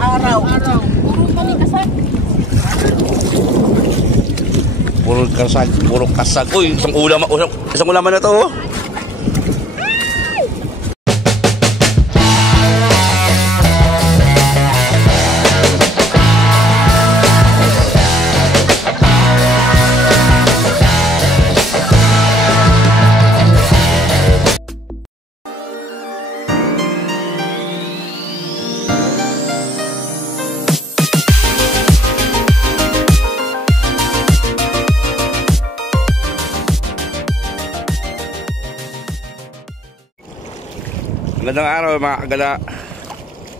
araw. Puro panikasag. Puro kasag. Uy, isang ulaman na to, oh. Magandang araw mga kagala.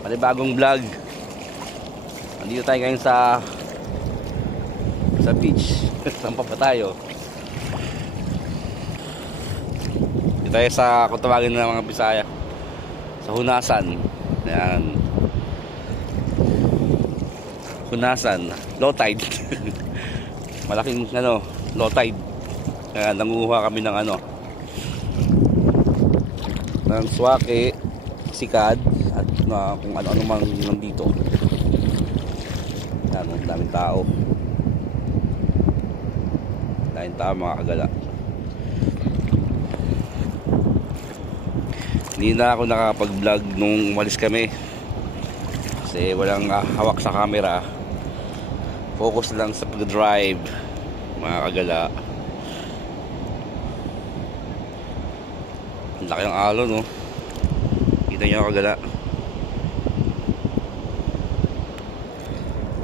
Panibagong vlog. Nandito tayo ngayon sa beach. Saan pa tayo? Dito tayo sa kung tawagin ng mga Bisaya, sa Hunasan. Ayan. Hunasan, low tide. Malaking low tide. Kaya nanguha kami ng ng swake, sikad at kung ano-ano mang nandito. Yan, daming tao mga kagala. Hindi na ako nakapag-vlog nung umalis kami kasi walang hawak sa camera. Focus lang sa pag-drive mga kagala. Laki ng alon, no? Kita nyo kagala.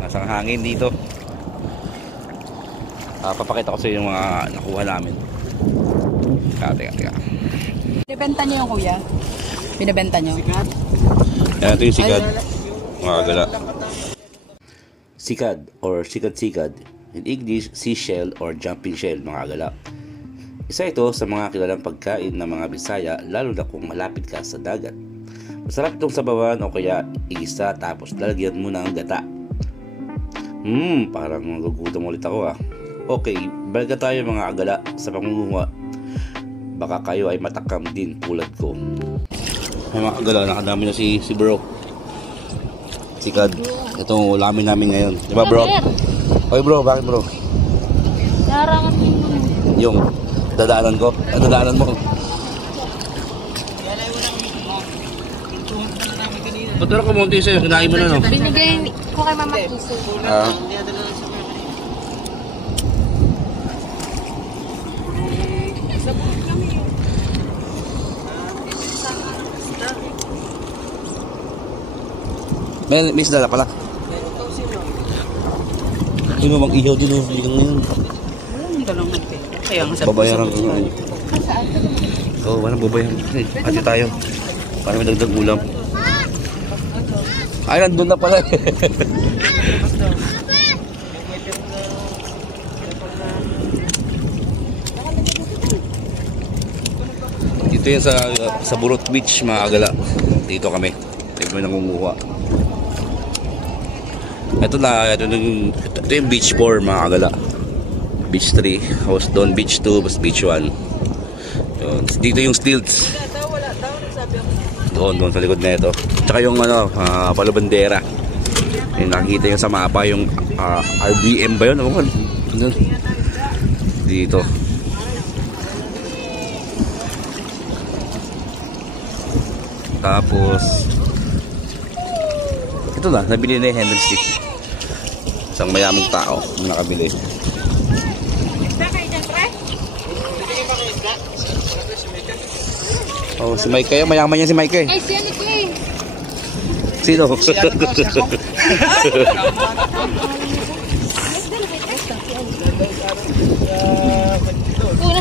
Nasang hangin dito. Papakita ko sa inyo yung mga nakuha namin. Teka. Binibenta niyo yung kuya? Binibenta niyo? Yan, ito yung sikad. Mga kagala. Sikad or sikad-sikad. In English, seashell or jumping shell mga kagala. Isa ito sa mga kilalang pagkain ng mga Bisaya, lalo na kung malapit ka sa dagat. Masarap itong sabawan o kaya igisa tapos lalagyan mo ng gata. Parang magugutom ulit ako. Okay, balik tayo mga agala sa pangunguha. Baka kayo ay matakam din tulad ko. Ay mga agala, nakadami na si bro. Sikad. Itong ulamin namin ngayon. Diba bro? Oy bro, bakit bro? Narangan yung dadaanan ko? Ang dadaanan mo? Paturo ko munti sa'yo, kinain mo na no? Binigay ko kay Mama Kiso. May isda pala. Hindi mo mag-ihaw din o ligang ngayon. Walang dalawang pera. Kaya nga babayaran ko nga. Oo, walang babayaran. Ati tayo. Para may dagdag ulam. Ay, nandun na pala. Dito yun sa Burot Beach mga agala. Dito kami. Dito kami nangunguha. Ito yung beach 4 mga agala. Beach 3, house doon, beach 2, basta beach 1. Yun. Dito yung stilts. Doon sa likod na ito. Tsaka yung palabandera. Yung nakikita yung sa mapa, yung RBM ba yun? Dito. Tapos ito na, nabili na yung Henry stick. Isang mayamang tao na nakabili. Oh, si Mike kayo, mayaman niya si Mike eh. Ay, si Anik eh. Sino? Una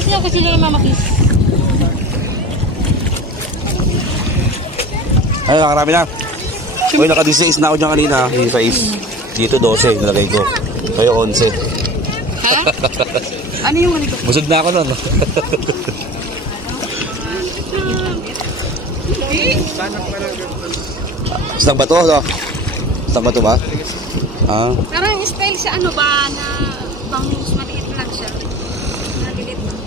siya kasi sila ng Mama Kiso. Ay, nakarami na. Uy, naka-16 na ako dyan kanina. 16. Dito 12, nalagay ko. Kayo 11. Ha? Ano yung ano ko? Busog na ako nun. Isang bato, no? Isang bato ba? Ah. Pero yung style sa ano ba na bangus, maliit lang siya. Maliit lang.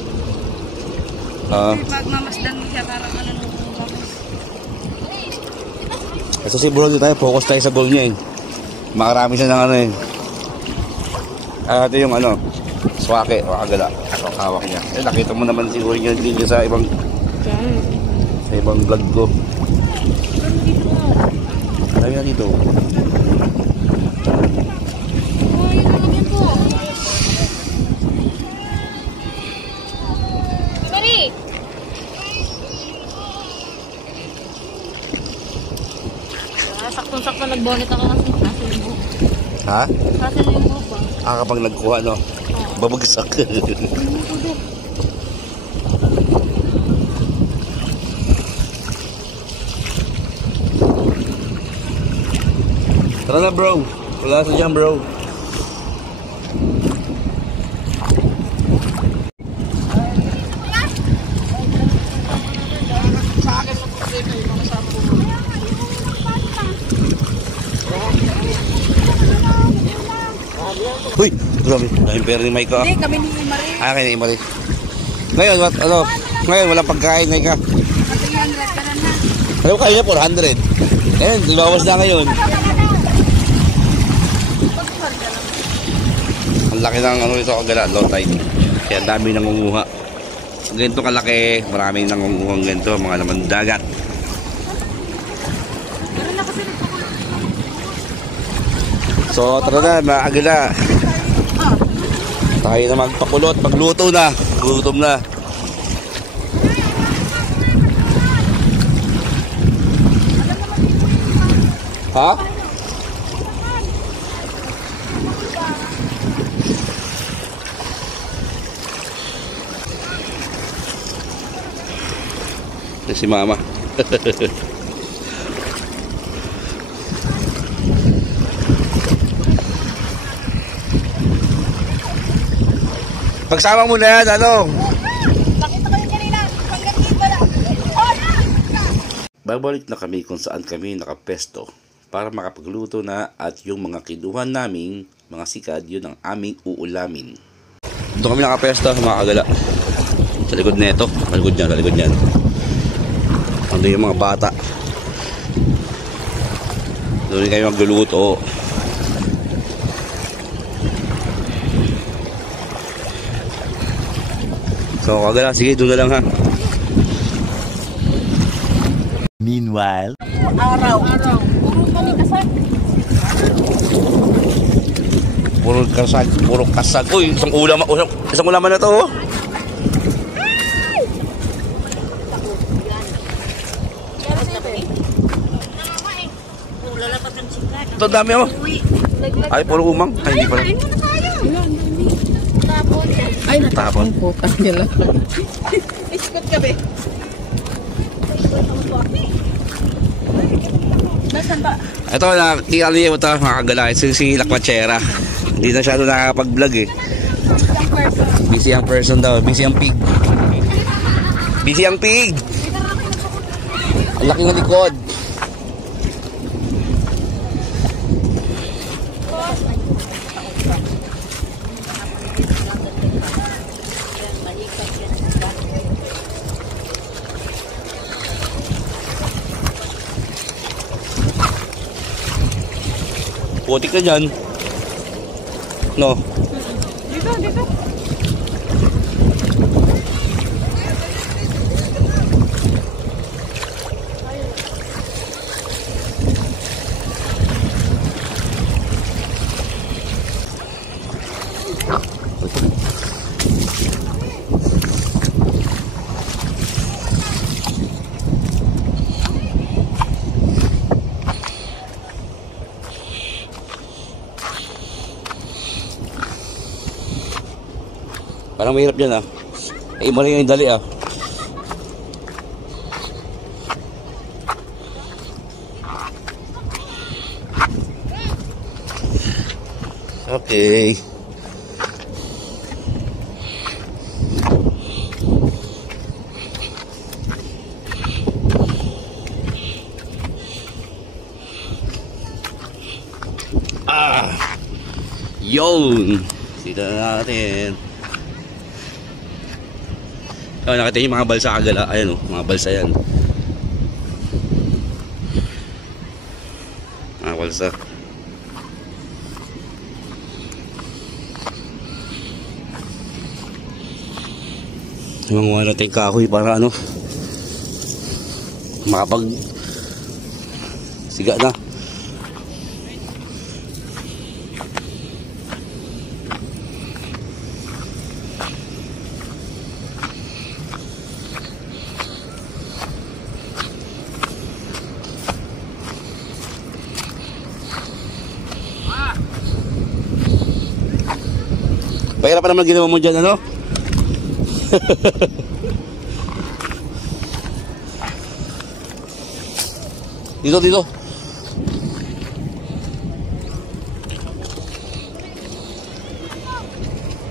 Pag mamasdan mo siya parang ano nung bangus. Kasi si bro tayo, focus tayo sa goal niya eh. Makarami siya ng ano eh. Ito yung ano, swake o agala. Hawak niya. Eh, nakita mo naman siguro niya din sa ibang vlog ko. Dami na dito. Saktong-sakto nag-bonnet ako kasi nasa yung buhok. Ha? Nasa yung buhok ba? Kapag nagkuha, no? Babagsak. Tara na, bro. Wala sa dyan, bro. Uy, grabe. Daming pera ni Mike. Hindi, kami ni Marie. Kaya ni Marie. Ngayon, ngayon, walang pagkain, Mike. 300 ka na na. Alam ko, kanina 400. Ayun, lumawas na ngayon. Ang laki ng ano ito, agala, low tide. Kaya ang dami nangunguha. Ganito kalaki, maraming nangunguha ganito, mga laman dagat. So, tara na, mga agala. Tayo na magpakulot, magluto na. Gutom na. Ha? Si mama. Pagsama mo na yan, ano? Nakita ko yung kanina. Hanggang dito lang. Babalik na kami kung saan kami nakapesto para makapagluto na at yung mga kinuha naming mga sikad, yun ang aming uulamin. Doon kami nakapesto, mga kagala. Sa likod nito, sa likod niyan. Ando yung mga bata. Doon kayo magluluto. So, kagala, sige, doon na lang ha. Meanwhile, Araw. Puro kami kasag. Puro kasag. Uy, isang ulam na to, oh. Ito dami, oh. Ay, puro umang. Ay, hindi pala. Ay, natapon po. Iskot ka, be. Nasaan ba? Ito, nakikita niyo ito, mga kagala. Si Lakwatsera. Hindi na siya doon nakakapag-vlog eh. Busy ang person daw. Busy ang pig. Busy ang pig! Ang laki ng likod. Putik na dyan. No? Dito. Parang mahirap dyan ah. Eh, mali yung dali ah. Okay. Yun. Dito na natin. Oh, nakita niyo yung mga balsa kagala. Ayan oh, mga balsa yan. Mga balsa. Manguha natin kahoy para ano, makapag siga na. Pahirap pa naman ginawa mo dyan, ano? Dito.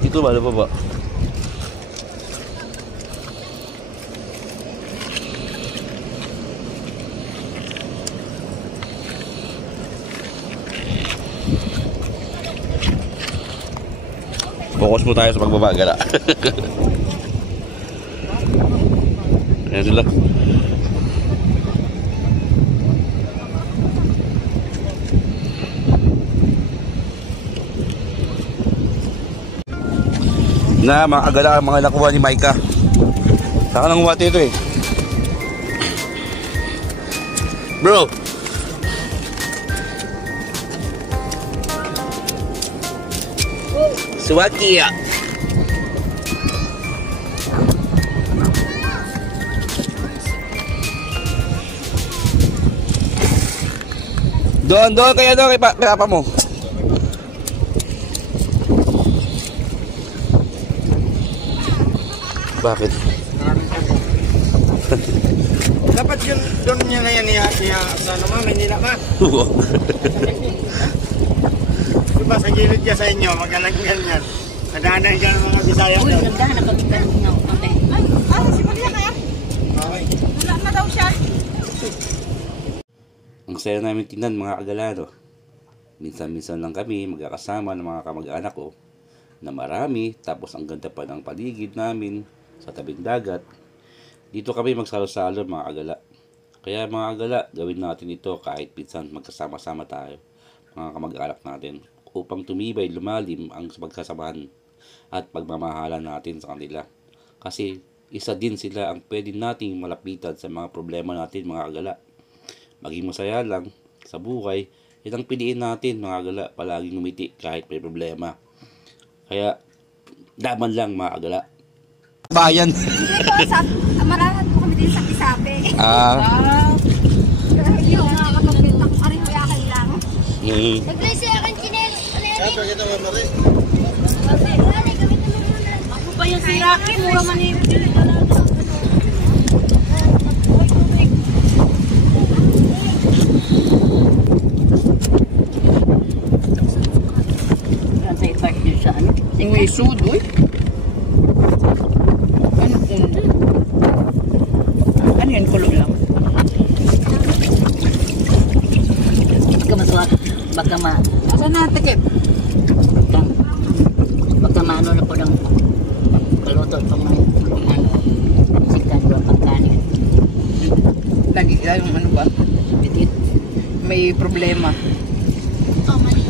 Dito ba? Ano pa ba? Focus mo tayo sa pagbabagala. Ayan sila. Na mga agala ang mga nakuha ni Micah. Saka nang umati ito eh. Bro! Suwaki ya. Doon kaya doon kay papa mo. Bakit? Dapat yun doon niya na yan sa ano ma, Manila ma. Diba sa gilid niya sa inyo, magalang ganyan. Nadaanan ka ng mga Bisaya. Uy, nagdahan na pagkita ng ate. Si Maria kaya? Okay. Wala na daw siya. Ang saya namin tingnan mga agalano. Minsan-minsan lang kami magkakasama ng mga kamag-anak ko na marami, tapos ang ganda pa ng paligid namin sa tabing dagat. Dito kami magsalo-salo mga agala. Kaya mga agala, gawin natin ito kahit minsan magkasama-sama tayo, mga kamag-anak natin, upang tumibay, lumalim ang pagkasamahan at pagmamahalan natin sa kanila. Kasi isa din sila ang pwede nating malapitan sa mga problema natin mga agala. Maging masaya lang sa buhay, yan ang piliin natin mga agala, palaging ngumiti kahit may problema. Kaya daman lang mga agala. Bayan. Dito sa amarahan po kami din sa Pisape. Yung nakakapagpinta ko rin kuya kailang. Naglay siya akin chinel. Sabi kita ba Mari? Ako ba yung siraki? Mura man yung May sudoy. Ano kung? Ano yan? Kulo lang. Baka ma... Asan na tikit? Baka maano na po ng kaluto itong ano, sikan doon pagkanin. Lagi yung ano ba? Bitit. May problema. Oh, mali.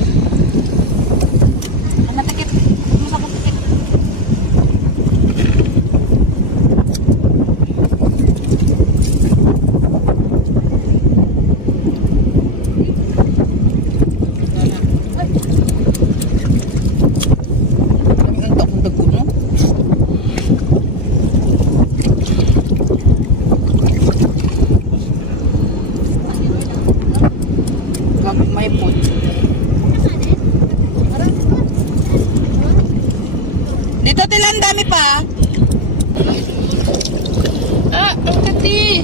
Ano tikit? Masakot tikit. Ang takong-takot, no? May pot. Dito tilang dami pa. Ah, ang kati.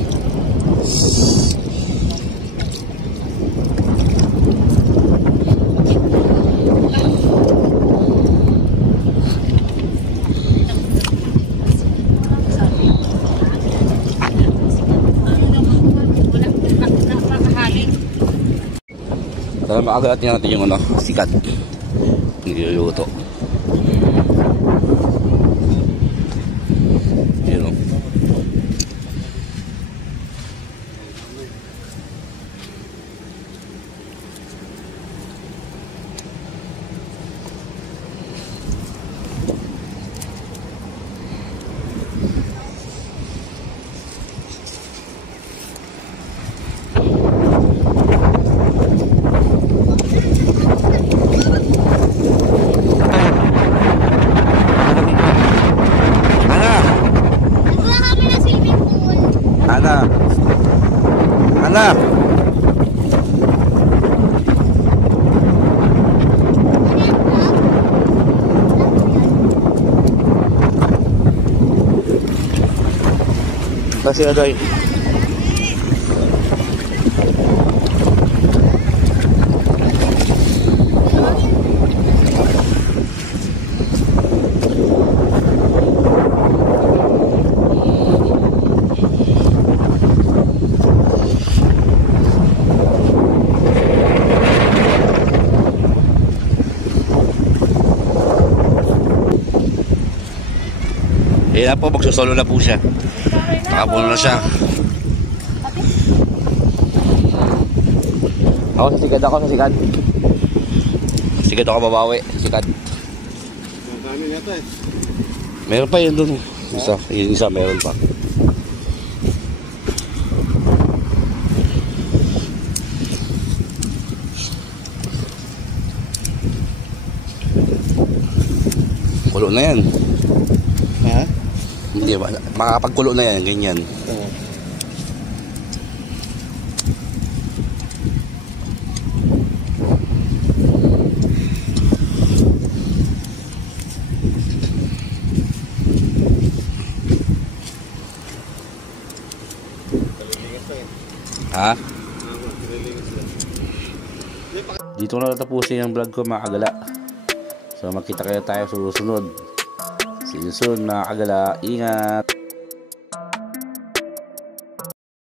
Tara makagatin natin yung ano, sikat. Niluluto. Yun o. Kasi aday. Kaya po, magsusolo na po siya. Nakapuno na siya. Ako sa sikad. Sikad ako babawi. Sikad. Ang dami yata eh. Meron pa yun dun. Yung isa meron pa. Kulo na yan. Ha? Hindi ba? Makakapagkulo na yan, ganyan. Oo. Ha? Dito na natapusin ang vlog ko mga kagala. So magkita kayo tayo sa susunod. See you soon mga kagala. Ingat!